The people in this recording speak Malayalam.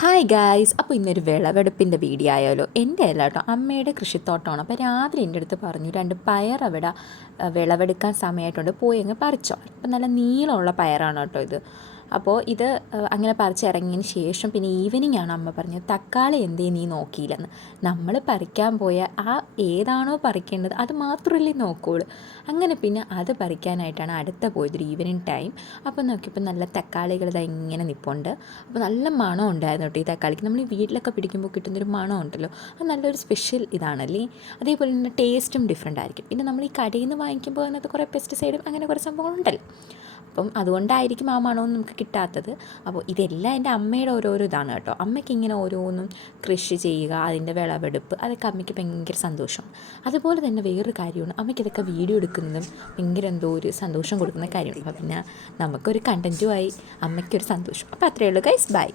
ഹായ് ഗായ്സ്, അപ്പോൾ ഇന്നൊരു വിളവെടുപ്പിൻ്റെ വീഡിയോ ആയാലോ. എൻ്റെ അല്ല കേട്ടോ, അമ്മയുടെ കൃഷിത്തോട്ടമാണ്. അപ്പോൾ രാവിലെ എൻ്റെ അടുത്ത് പറഞ്ഞു 2 പയർ അവിടെ വിളവെടുക്കാൻ സമയമായിട്ടുണ്ട്, പോയി അങ്ങ് പറിച്ചോ. അപ്പം നല്ല നീളമുള്ള പയറാണ് കേട്ടോ ഇത്. അപ്പോൾ ഇത് അങ്ങനെ പറിച്ചിറങ്ങിയതിന് ശേഷം പിന്നെ ഈവനിങ് ആണ് അമ്മ പറഞ്ഞത്, തക്കാളി എന്തേ നീ നോക്കിയില്ലെന്ന്. നമ്മൾ പറിക്കാൻ പോയ ആ ഏതാണോ പറിക്കേണ്ടത് അത് മാത്രമല്ലേ നോക്കുകയുള്ളൂ. അങ്ങനെ പിന്നെ അത് പറിക്കാനായിട്ടാണ് അടുത്ത പോയത്, ഒരു ഈവനിങ് ടൈം. അപ്പോൾ നോക്കിയപ്പോൾ നല്ല തക്കാളികൾ ഇതാ ഇങ്ങനെ നിൽപ്പുണ്ട്. അപ്പോൾ നല്ല മണം ഉണ്ടായിരുന്നു കേട്ടോ ഈ തക്കാളിക്ക്. നമ്മൾ ഈ വീട്ടിലൊക്കെ പിടിക്കുമ്പോൾ കിട്ടുന്നൊരു മണം ഉണ്ടല്ലോ, അത് നല്ലൊരു സ്പെഷ്യൽ ഇതാണല്ലേ. അതേപോലെ തന്നെ ടേസ്റ്റും ഡിഫറെൻ്റ് ആയിരിക്കും. പിന്നെ നമ്മൾ ഈ കടയിൽ നിന്ന് വാങ്ങിക്കുമ്പോൾ അതിനകത്ത് കുറേ പെസ്റ്റിസൈഡും അങ്ങനെ കുറേ സംഭവങ്ങളുണ്ടല്ലോ, അപ്പം അതുകൊണ്ടായിരിക്കും ആ മണമൊന്നും നമുക്ക് കിട്ടാത്തത്. അപ്പോൾ ഇതെല്ലാം എൻ്റെ അമ്മയുടെ ഓരോരോ ഇതാണ് കേട്ടോ. അമ്മയ്ക്ക് ഇങ്ങനെ ഓരോന്നും കൃഷി ചെയ്യുക, അതിൻ്റെ വിളവെടുപ്പ്, അതൊക്കെ അമ്മയ്ക്ക് ഭയങ്കര സന്തോഷമാണ്. അതുപോലെ തന്നെ വേറൊരു കാര്യമാണ്, അമ്മയ്ക്ക് ഇതൊക്കെ വീഡിയോ എടുക്കുന്നതും ഭയങ്കര എന്തോ ഒരു സന്തോഷം കൊടുക്കുന്ന കാര്യമാണ്. അപ്പോൾ പിന്നെ നമുക്കൊരു കണ്ടൻറ്റുമായി, അമ്മയ്ക്കൊരു സന്തോഷം. അപ്പോൾ അത്രയേ ഉള്ളൂ ഗൈസ്, ബൈ.